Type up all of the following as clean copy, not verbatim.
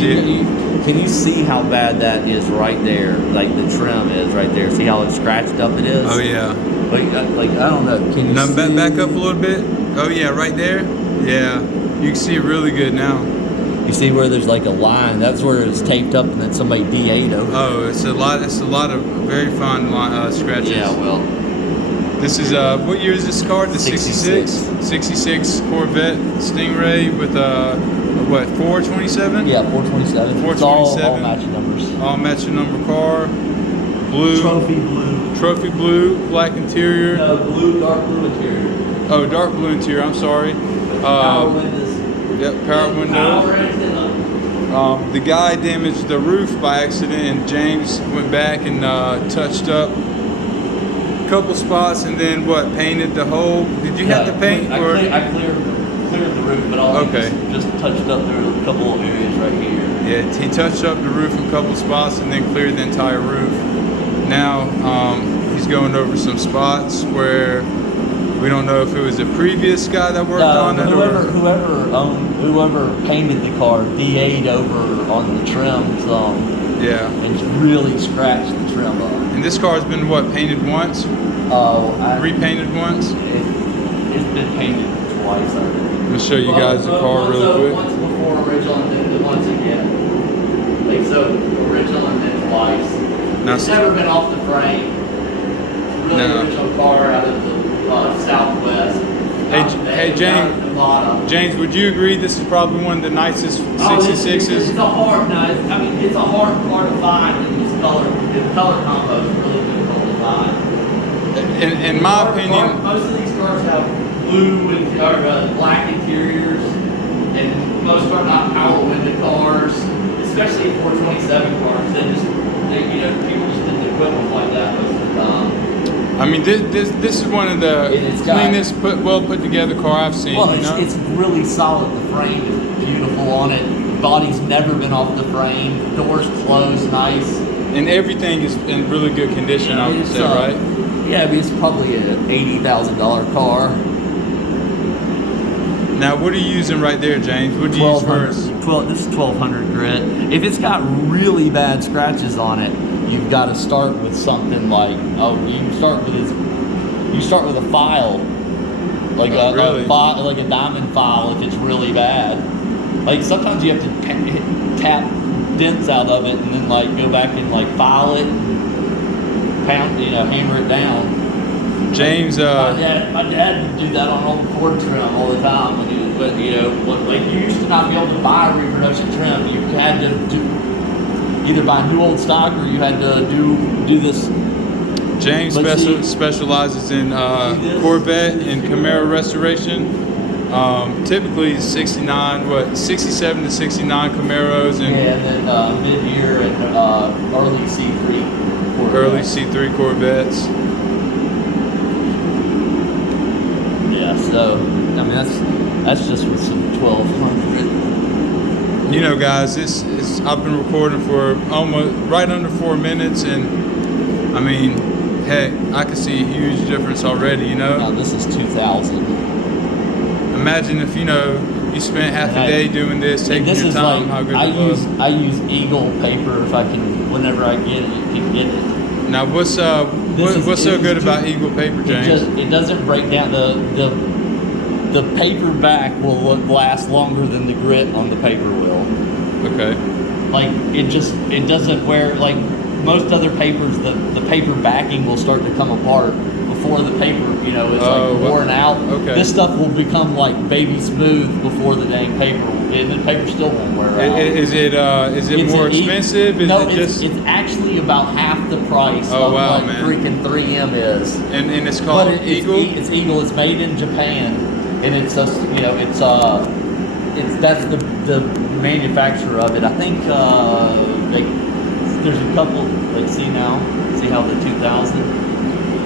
see it? Can you see how bad that is right there? Like the trim is right there. See how scratched up it is? Oh yeah. Like I don't know. Can you see? Back up a little bit. Oh yeah, right there. Yeah, you can see it really good now. You see where there's like a line? That's where it's taped up, and then somebody DA'd over. Oh, it's a lot of very fine scratches. Yeah, well. This is what year is this car? The 66 Corvette Stingray with what, 427? Yeah, 427. 427. It's all matching numbers. All matching number car. Blue. Trophy blue, black interior. No, dark blue interior. Oh, dark blue interior. I'm sorry. Power windows. Yep, power window. The guy damaged the roof by accident, and James went back and touched up a couple spots, and then painted the whole. Did you have to paint? I cleared the roof, but all just touched up there a couple of areas right here. Yeah, he touched up the roof in a couple spots, and then cleared the entire roof. Now he's going over some spots where we don't know if it was a previous guy that worked on it, whoever painted the car DA'd over on the trim some. Yeah. And really scratched the trim up. And this car has been painted once? Repainted once? It's been painted twice. I'm gonna show you guys the car real quick. Once before original, and then once again. Like so, original and then twice. It's never been off the frame. It's really original car out of the Southwest. Hey James, would you agree this is probably one of the nicest 66s? It's a hard car to find in this color. The color combo is really difficult to find. In my opinion, most of these cars have blue and black interiors, and most are not power window cars, especially 427 cars. People just didn't equip them like that most of the time. I mean, this is one of the cleanest, well put together car I've seen. Well, it's really solid. The frame is beautiful on it. The body's never been off the frame. The doors closed nice. And everything is in really good condition, I would say, right? Yeah, I mean, it's probably an $80,000 car. Now, what are you using right there, James? What do you use first? This is 1200 grit. If it's got really bad scratches on it, you've got to start with something like you start with a file, like a diamond file if it's really bad. Like sometimes you have to tap dents out of it and then go back and file it, and pound, hammer it down. James, my dad would do that on old Ford trim all the time. When you used to not be able to buy reproduction trim. You had to either buy new old stock or you had to do this. James specializes in Corvette and Camaro restoration. Typically 67 to 69 Camaros and then mid-year and early C3 Corvettes. Early C3 Corvettes. Yeah, so I mean that's just with some 1200. You know, guys, I've been recording for almost right under 4 minutes, and I mean, heck, I can see a huge difference already. Now this is 2000. Imagine if you spent half a day doing this, taking your time. How good it was. I use Eagle paper if I can. Whenever I get it, you can get it. Now, what's so good about Eagle paper, James? It doesn't break down. The paper back will last longer than the grit on the paper will. Okay. It doesn't wear like most other papers. The paper backing will start to come apart before the paper, is worn out. Okay. This stuff will become like baby smooth before the dang paper, and the paper still won't wear out. Is it more expensive? It's actually about half the price of what freaking 3M is. And it's called Eagle? It's Eagle. It's made in Japan, and it's that's the manufacturer of it. I think there's a couple. See how the 2000.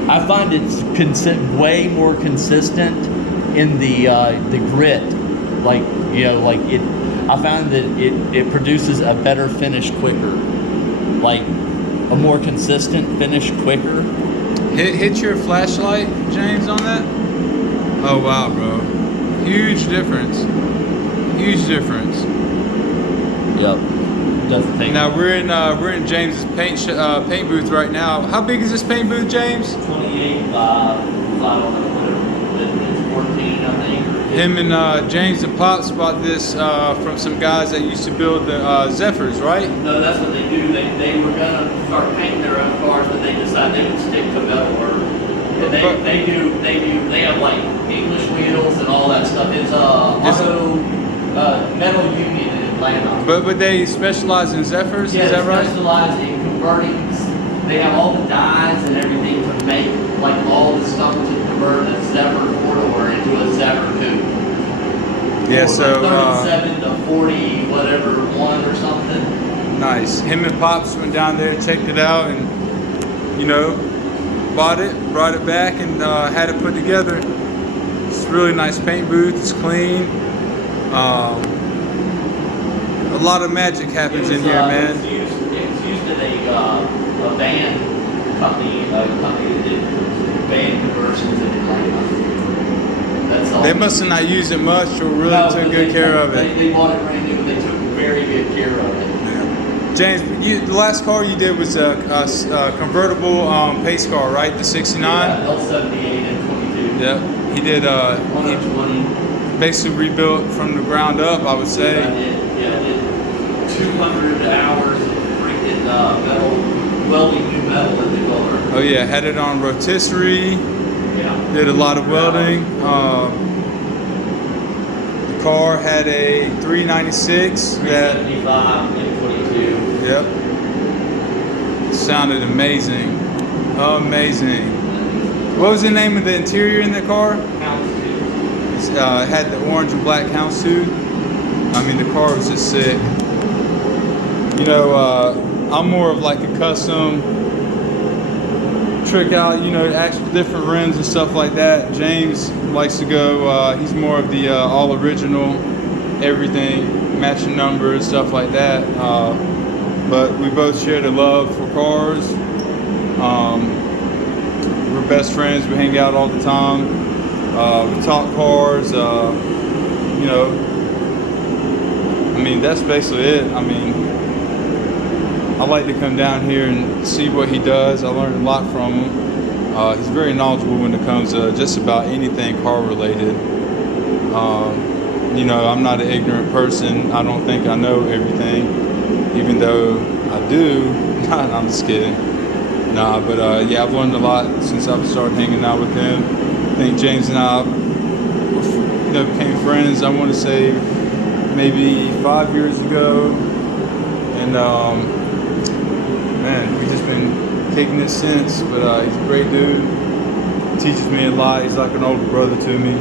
I find it's way more consistent in the grit. I found that it produces a better finish quicker, like a more consistent finish quicker. Hit your flashlight, James, on that. Oh wow, bro! Huge difference. Huge difference. Yep. doesn't take Now long. we're in James's paint booth right now. How big is this paint booth, James? 28 by, I don't know, whatever. It's 14, I think. Him and James and Pops bought this from some guys that used to build the Zephyrs, right? No, that's what they do. They were gonna start painting their own cars, but they decided they would stick to metal work. And they have like English wheels and all that stuff. It's auto metal union in Atlanta. But they specialize in Zephyrs, Yeah, is that they right? specialize in converting. They have all the dies and everything to make like all the stuff to convert a Zephyr 4-door into a Zephyr coupe. Yeah, so 37 to 40, whatever, 1 or something. nice. Him and Pops went down there, checked it out, and you know, bought it, brought it back, and had it put together. It's a really nice paint booth. It's clean. A lot of magic happens in here, man. It was used in a van company, a company that did van conversions in Atlanta. That's all. They must have not used it much or really No, took but good care of it. They bought it brand new and they took very good care of it. Yeah. James, the last car you did was a convertible pace car, right? The 69? Yeah, L78 and 22. Yep. He did, he 120. basically rebuilt from the ground up, I would say. I did 200 hours of freaking metal, welding new metal in the color. Oh yeah, had it on rotisserie, Yeah. did a lot of welding. The car had a 396 that, 375 and 22. yep, sounded amazing. Amazing. What was the name of the interior in the car? It had the orange and black houndstooth. I mean, the car was just sick. You know, I'm more of like a custom trick out, you know, actual different rims and stuff like that. James likes to go, he's more of the all original, everything, matching numbers, stuff like that. But we both share the love for cars. We're best friends, we hang out all the time. We talk cars, you know, I mean, that's basically it. I mean, I like to come down here and see what he does. I learned a lot from him. He's very knowledgeable when it comes to just about anything car related. You know, I'm not an ignorant person. I don't think I know everything, even though I do. I'm just kidding. Nah, but yeah, I've learned a lot since I've started hanging out with him. I think James and I, you know, became friends, I want to say maybe 5 years ago. And man, we've just been kicking it since. But he's a great dude. Teaches me a lot. He's like an older brother to me.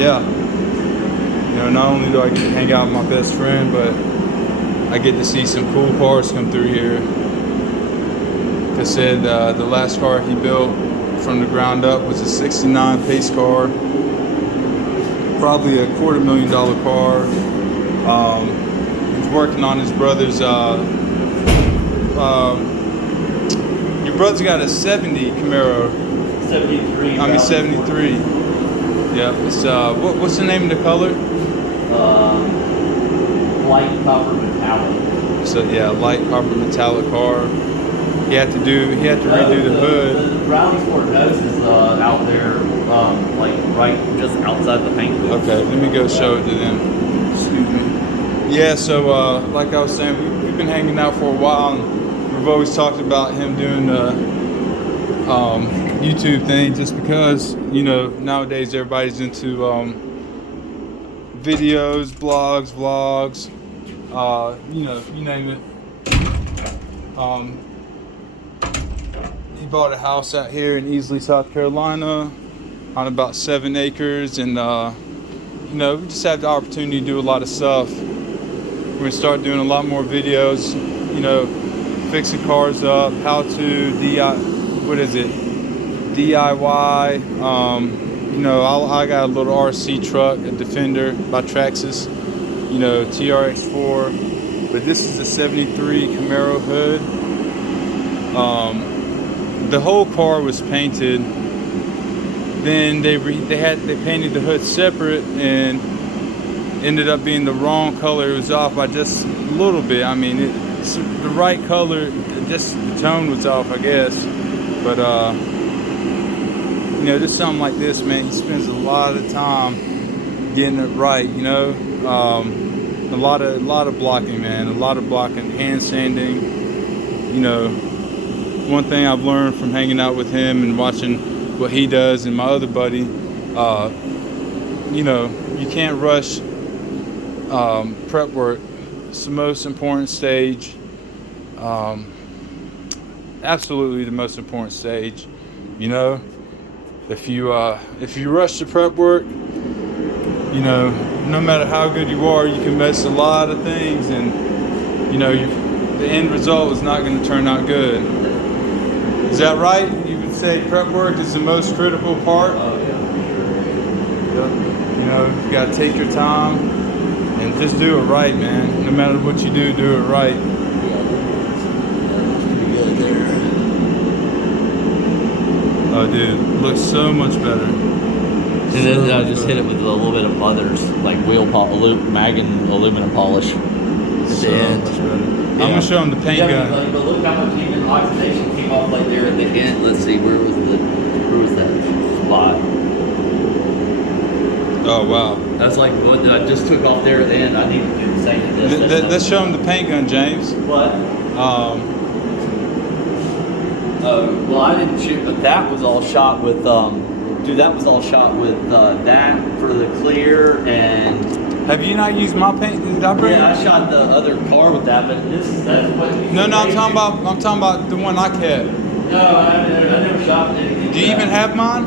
Yeah. You know, not only do I get to hang out with my best friend, but I get to see some cool cars come through here. Like I said, the last car he built from the ground up was a 69 pace car. Probably a $250,000 car. He's working on his brother's, your brother's got a 70 Camaro. 73. I mean 73. Yeah, it's, what's the name of the color? Light copper metallic. So yeah, light copper metallic car. He had to redo the hood. The Riley Sport Nose is out there, like right just outside the paint booth. Okay, let me go show it to them. Excuse me. Yeah, so like I was saying, we've been hanging out for a while, and we've always talked about him doing the YouTube thing, just because, you know, nowadays everybody's into videos, blogs, vlogs, you know, you name it. He bought a house out here in Easley, South Carolina, on about 7 acres, and you know, we just have the opportunity to do a lot of stuff. We're gonna start doing a lot more videos, you know, fixing cars up, how to DIY. You know, I got a little RC truck, a Defender by Traxxas, you know, TRX4, but this is a 73 Camaro hood. The whole car was painted. Then they painted the hood separate, and ended up being the wrong color. It was off by just a little bit. I mean, it's the right color, just the tone was off, I guess. But you know, just something like this, man, he spends a lot of time getting it right. You know, a lot of blocking, man, a lot of blocking, hand sanding. You know, one thing I've learned from hanging out with him and watching what he does and my other buddy, you know, you can't rush prep work. It's the most important stage. Absolutely the most important stage. You know, if you rush the prep work, you know, no matter how good you are, you can miss a lot of things, and you know, the end result is not going to turn out good. Is that right? You would say prep work is the most critical part? Oh yeah, for sure. Yep. You know, you got to take your time and just do it right, man. No matter what you do it right. Pretty good there. Oh, dude, looks so much better. And then I just hit it with a little bit of others, like Magan aluminum polish at So the end. much better. I'm gonna show him the paint gun. But look how much even oxidation came off like there at the end. Let's see, where was that spot? Oh wow. That's like what I just took off there at the end. I need to do the same to this. Let's show him the paint gun, James. What? Well, I didn't shoot, but that was all shot with, dude, that was all shot with that for the clear and... Have you not used my paint? Did I bring? Yeah, I shot the other car with that, but that's what... No, I'm talking about the one I kept. No, I never shot anything. Do you even have mine?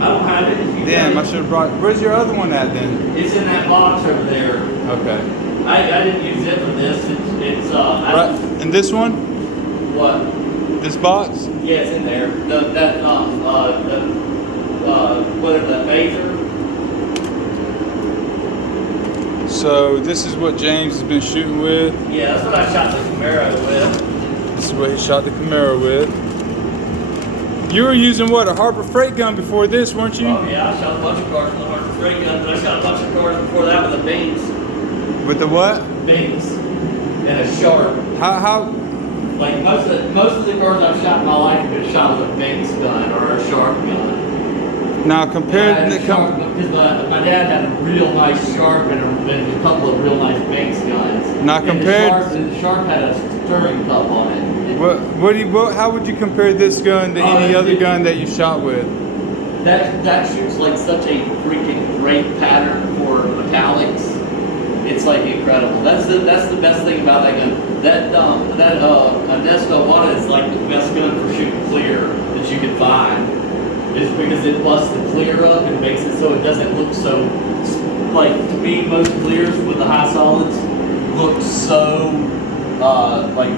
I don't have it. Damn, I should have brought... Where's your other one at then? It's in that box over there. Okay. I didn't use it for this. It's Right. And this one? What? This box? Yeah, it's in there. Whatever, the phaser. So this is what James has been shooting with. Yeah, that's what I shot the Camaro with. This is what he shot the Camaro with. You were using what, a Harbor Freight gun before this, weren't you? Oh yeah, I shot a bunch of cars with a Harbor Freight gun, but I shot a bunch of cars before that with a Binks. With the what? Binks. And a Sharp. How? Like most of the cars I've shot in my life have been shot with a Binks gun or a Sharp gun. Now compared to because my dad had a real nice Sharp and a couple of real nice Binks guns. Now and compared, the Sharp had a stirring cup on it. How would you compare this gun to any other gun that you shot with? That shoots like such a freaking great pattern for metallics. It's like incredible. That's the best thing about that gun. That Adesto One is like the best gun for shooting clear that you can find. Is because it busts the clear up and makes it so it doesn't look so, like, to me, most clears with the high solids look so like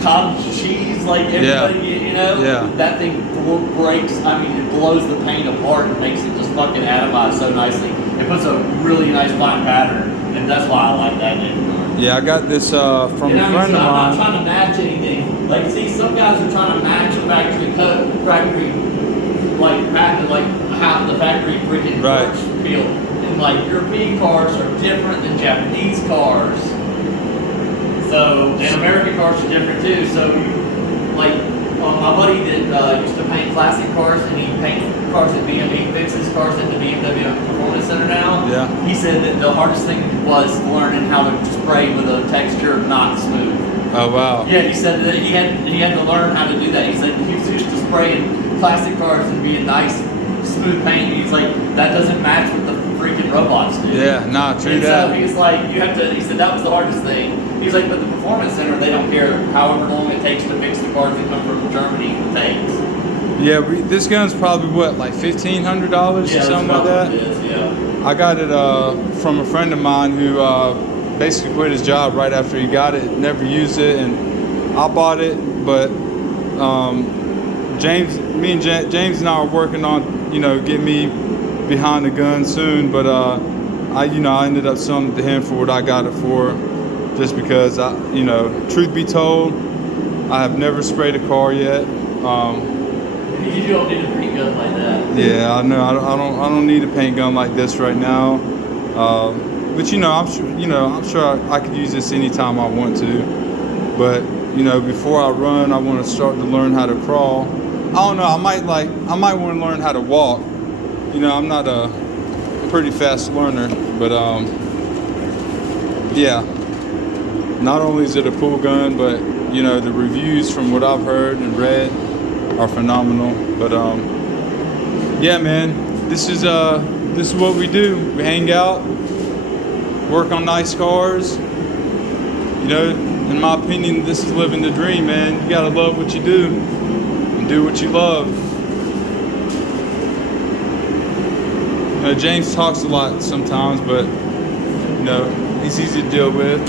cottage cheese, like everybody, you know? Yeah. That thing breaks, I mean, it blows the paint apart and makes it just fucking atomize so nicely. It puts a really nice fine pattern, and that's why I like that gun. Yeah, I got this from a friend of mine. I'm not trying to match anything. Like, see, some guys are trying to match a factory like how the factory freaking Right. feel. And like European cars are different than Japanese cars. So, and American cars are different too. So, like my buddy that used to paint classic cars, and he painted cars at BMW, fixes cars at the BMW Performance Center now. Yeah. He said that the hardest thing was learning how to spray with a texture not smooth. Oh wow. Yeah, he said that he had to learn how to do that. He said he was used to spraying classic cars and being nice, smooth paint. He's like, that doesn't match what the freaking robots do. Yeah, nah, true and that. So he's like, you have to. He said that was the hardest thing. He's like, but the Performance Center, they don't care however long it takes to fix the cars that come from Germany with tanks. Yeah, this gun's probably what, like $1,500 or something like that. It is, yeah. I got it from a friend of mine who basically quit his job right after he got it, never used it, and I bought it. But James and I are working on, getting me behind the gun soon. But I ended up selling it to him for what I got it for, just because truth be told, I have never sprayed a car yet. You don't need a paint gun like that. Yeah, I know. I don't need a paint gun like this right now. But I'm sure I could use this anytime I want to. But before I run, I want to start to learn how to crawl. I don't know. I might want to learn how to walk. I'm not a pretty fast learner, but yeah. Not only is it a cool gun, but the reviews from what I've heard and read are phenomenal. But yeah, man, this is what we do. We hang out, work on nice cars. In my opinion, this is living the dream, man. You gotta love what you do and do what you love. James talks a lot sometimes, but he's easy to deal with.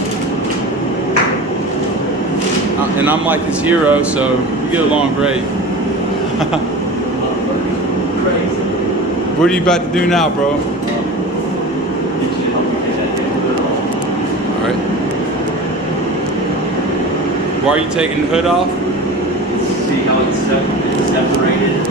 And I'm like his hero, so we get along great. What are you about to do now, bro? Alright. Why are you taking the hood off? See how it's separated?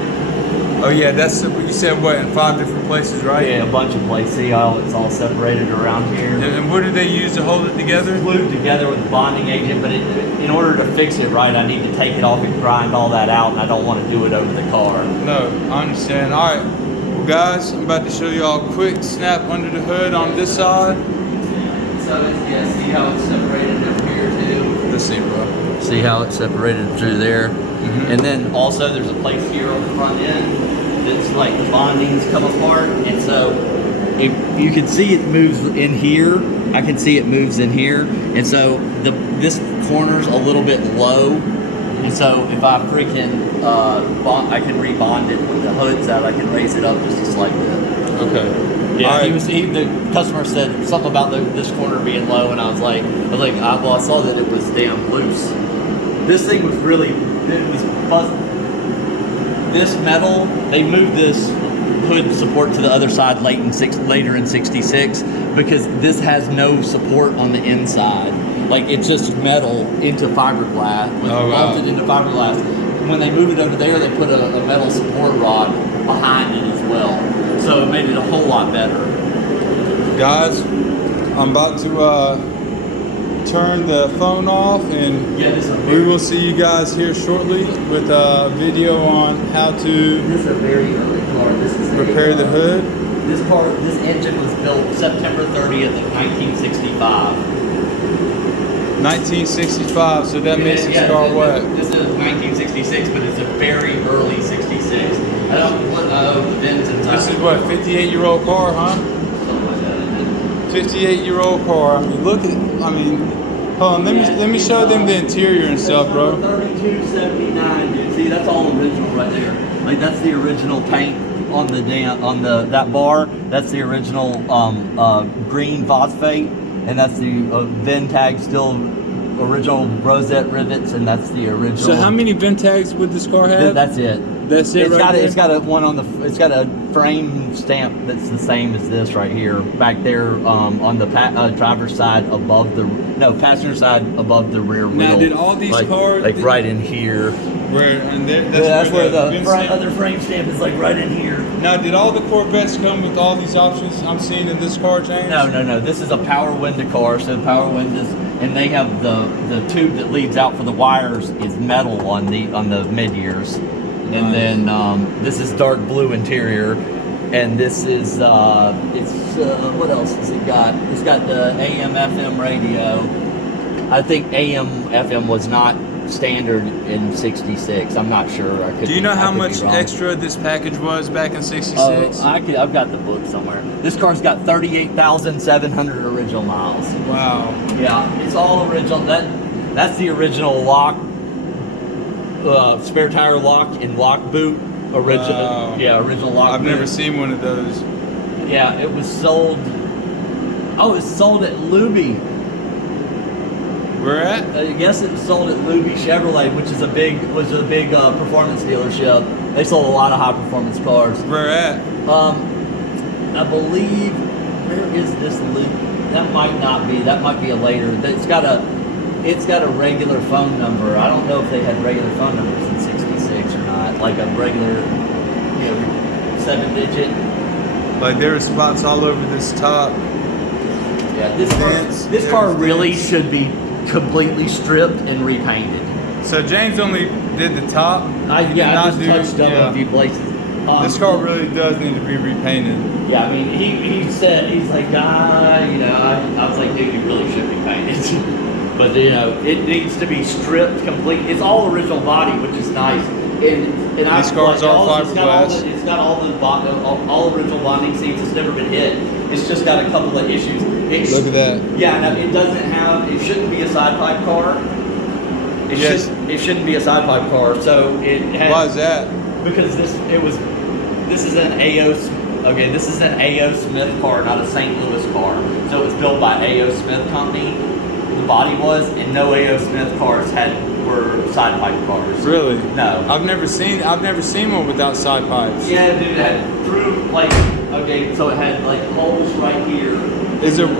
Oh yeah, that's what you said, what, in 5 different places, right? Yeah, a bunch of places. See how it's all separated around here? And what do they use to hold it together? It's glued together with a bonding agent, but in order to fix it right, I need to take it off and grind all that out, and I don't want to do it over the car. No, I understand. All right, well guys, I'm about to show you all a quick snap under the hood on this side. So see how it's separated over here too? Let's see, bro. See how it's separated through there? Mm-hmm. And then also there's a place here on the front end that's like the bondings come apart, and so if you can see it moves in here, I can see it moves in here, and so this corner's a little bit low, and so if I freaking I can rebond it with the hoods out, I can raise it up just a slight bit. Okay. Yeah, right. the customer said something about this corner being low, and I was like, well, I saw that it was damn loose. This thing was it was fuzzy. This metal, they moved this hood support to the other side later in 66 because this has no support on the inside. Like, it's just metal into fiberglass, bolted into fiberglass. When they moved it over there, they put a metal support rod behind it as well. So it made it a whole lot better. Guys, I'm about to turn the phone off, and we will see you guys here shortly with a video on how to This is a very early car. repair the hood. This engine was built September 30th of 1965. 1965, so that makes this car what? This is 1966, but it's a very early 66. I don't put the VINs inside. This is what, 58-year-old car, huh? Something like that, isn't it? 58-year-old car. I mean, look at. Hold on. Let me show them the interior and stuff, bro. 3279, dude. See, that's all original right there. Like, that's the original paint on that bar. That's the original green phosphate, and that's the VIN tag still original rosette rivets, and that's the original. So how many VIN tags would this car have? That's it. That's it. It's got a one on the. It's got a frame stamp that's the same as this right here, back there on the driver's side above passenger side above the rear wheel. Now, did all these cars right in here? That's where the other frame stamp is, like right in here. Now, did all the Corvettes come with all these options I'm seeing in this car, James? No. This is a power window car, so the power windows, and they have the tube that leads out for the wires is metal on the mid ears. And then this is dark blue interior, and this is what else has it got? It's got the AM FM radio. I think AM FM was not standard in 66. I'm not sure. Do you know how much extra this package was back in 66? I've got the book somewhere. This car's got 38,700 original miles. Wow. Yeah, it's all original. That's the original lock. Spare tire lock and lock boot. Original. Wow. Yeah, original lock I've boot. never seen one of those. Yeah, it was sold. Oh, it's sold at Luby. Where at? I guess it was sold at Luby Chevrolet, which is a big performance dealership. They sold a lot of high performance cars. Where at? I believe. Where is this Luby? That might not be. That might be a later. It's got a regular phone number. I don't know if they had regular phone numbers in 66 or not. Like a regular, 7-digit. Like there were spots all over this top. Yeah, Dents, this car there's really dents. should be completely stripped and repainted. So James only did the top. I He did not just touched up yeah. a few places. This car really does need to be repainted. Yeah, I mean, he said, he's like, you know, I was like, dude, you really should be painted. But, you know, it needs to be stripped complete. It's all original body, which is nice. And These cars are fiberglass. It's got all original bonding seats. It's never been hit. It's just got a couple of issues. Look at that. Yeah, no, it doesn't have, it shouldn't be a side pipe car. It shouldn't be a side pipe car. So it has. Why is that? Because this is an this is an A.O. Smith car, not a St. Louis car. So it was built by A.O. Smith Company. The body was, and no A.O. Smith cars were side pipe cars. Really? No. I've never seen one without side pipes. Yeah, dude, it had so it had like holes right here.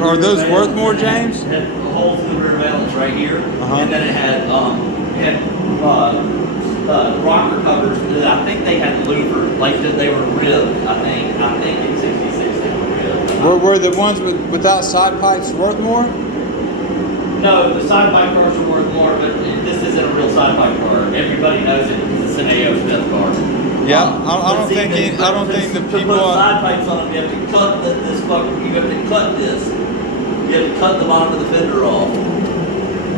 Are those worth more, James? It had holes in the rear valance right here, and then it had rocker covers that I think they had louvered, like they were ribbed. I think in '66 they were ribbed. Were the ones without side pipes worth more? No, the side pipe cars are worth more, but this isn't a real side pipe car. Everybody knows it because it's an A.O. Smith car. Yeah, I don't think the people. To put side pipes on them, you have to cut this fucking. You have to cut this. You have to cut the bottom of the fender off.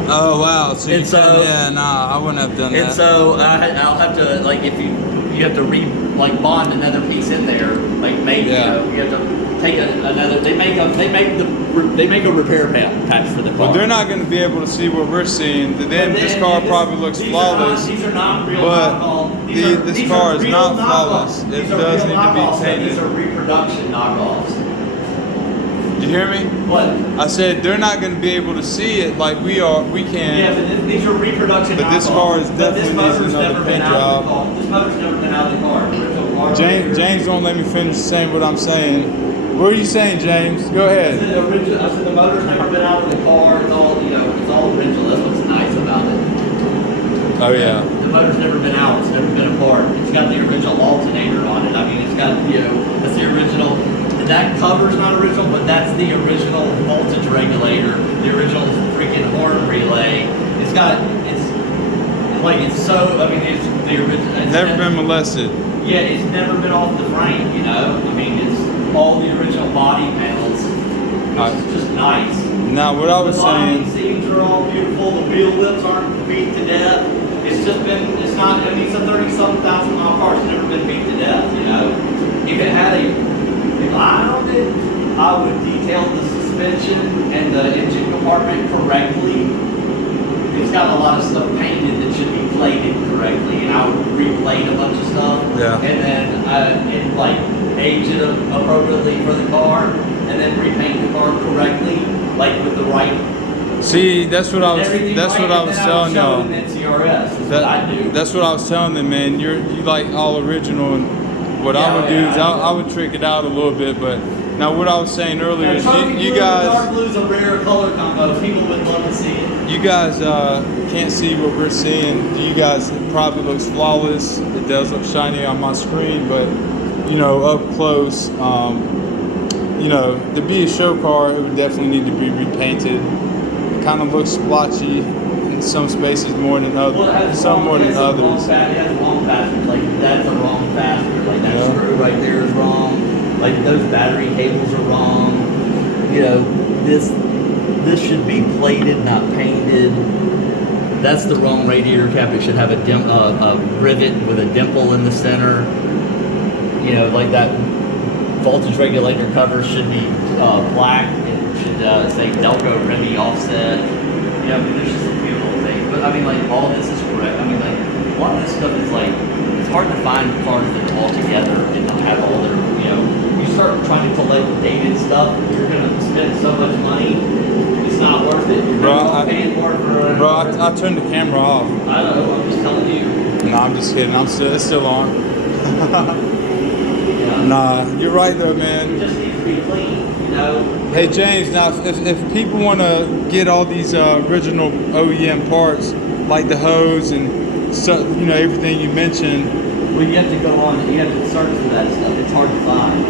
Oh wow! So you And so- I wouldn't have done And that. so I'll have to if you have to bond another piece in there, maybe you have to take another. They make a repair patch for the car. Well, they're not going to be able to see what we're seeing. Then this car probably looks flawless. These are not real but knockoffs. this car is not flawless. It does need to be painted. These are reproduction knockoffs. Did you hear me? What? I said they're not going to be able to see it like we are. We can. Yeah, but these are reproduction But this knockoffs. car is But definitely this needs motor's another never been paint out of job. the car. This motor's never been out of the car. There's a carburetor. James don't let me finish saying what I'm saying. What are you saying, James? Go I ahead. said the motor's never been out of the car. It's all original. That's what's nice about it. Oh yeah. The motor's never been out. It's never been apart. It's got the original alternator on it. I mean, it's got that's the original. That cover's not original, but that's the original voltage regulator. The original freaking horn relay. It's so. I mean, it's the original. Never been molested. Yeah, it's never been off the frame. You know, I mean, it's all the original body panels. It's just nice. Now, what I was The body saying. seams are all beautiful. The wheel lips aren't beat to death. It's not, I mean, it's a 30-something thousand mile car. It's never been beat to death, you know. If I owned it, I would detail the suspension and the engine compartment correctly. It's got a lot of stuff painted that should be plated correctly, and I would replate a bunch of stuff. Yeah. And then, age it appropriately for the car, and then repaint the car correctly, with the right. See, that's what I was telling y'all. That's what I was telling them, man. You like all original, and what I would do is I would trick it out a little bit. But now, what I was saying earlier is you guys. Dark blue's a rare color combo. People would love to see it. You guys can't see what we're seeing. You guys, it probably looks flawless. It does look shiny on my screen, but up close, to be a show car, it would definitely need to be repainted. It kind of looks splotchy in some spaces more than others. Some more than others. It has a wrong fastener. That's a wrong fastener. That screw right there is wrong. Those battery cables are wrong. This should be plated, not painted. That's the wrong radiator cap. It should have a rivet with a dimple in the center. That voltage regulator cover should be black. It should say Delco Remy offset. There's just a few little things. But all this is correct. A lot of this stuff is it's hard to find cars that are all together and don't have all their, you start trying to collect dated stuff, you're going to spend so much money, it's not worth it. You're paying more for Bro, I turned the camera off. I don't know, I'm just telling you. No, I'm just kidding. It's still on. Nah, you're right though, man. It just needs to be clean, Hey James, now if people want to get all these original OEM parts, like the hose and stuff, everything you mentioned. Well, you have to go on, you have to search for that stuff. It's hard to find.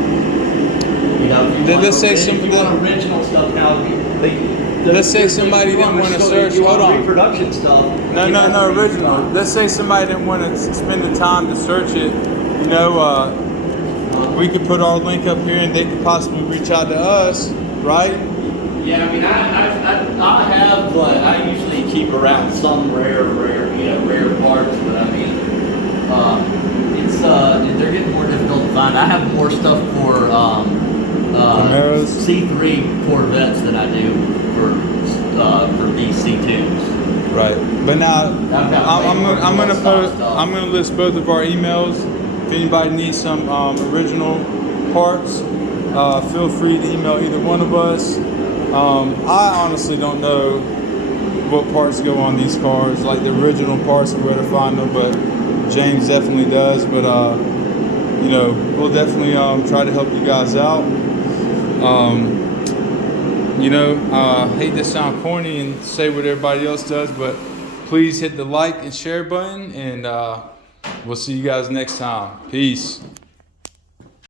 If you Let's say want original stuff now. Let's say somebody didn't want to search. Hold on. Reproduction stuff. No, original. Let's say somebody didn't want to spend the time to search it. You know, we could put our link up here, and they could possibly reach out to us, right? Yeah, I mean, I have like I usually keep around some rare parts, but I mean, they're getting more difficult to find. I have more stuff for Camaros? C3 Corvettes than I do for these C2s. Right. But now I'm gonna list both of our emails. If anybody needs some original parts, feel free to email either one of us. I honestly don't know what parts go on these cars, like the original parts and where to find them, but James definitely does. But you know, we'll definitely try to help you guys out. You know, I hate to sound corny and say what everybody else does, but please hit the like and share button, and we'll see you guys next time. Peace.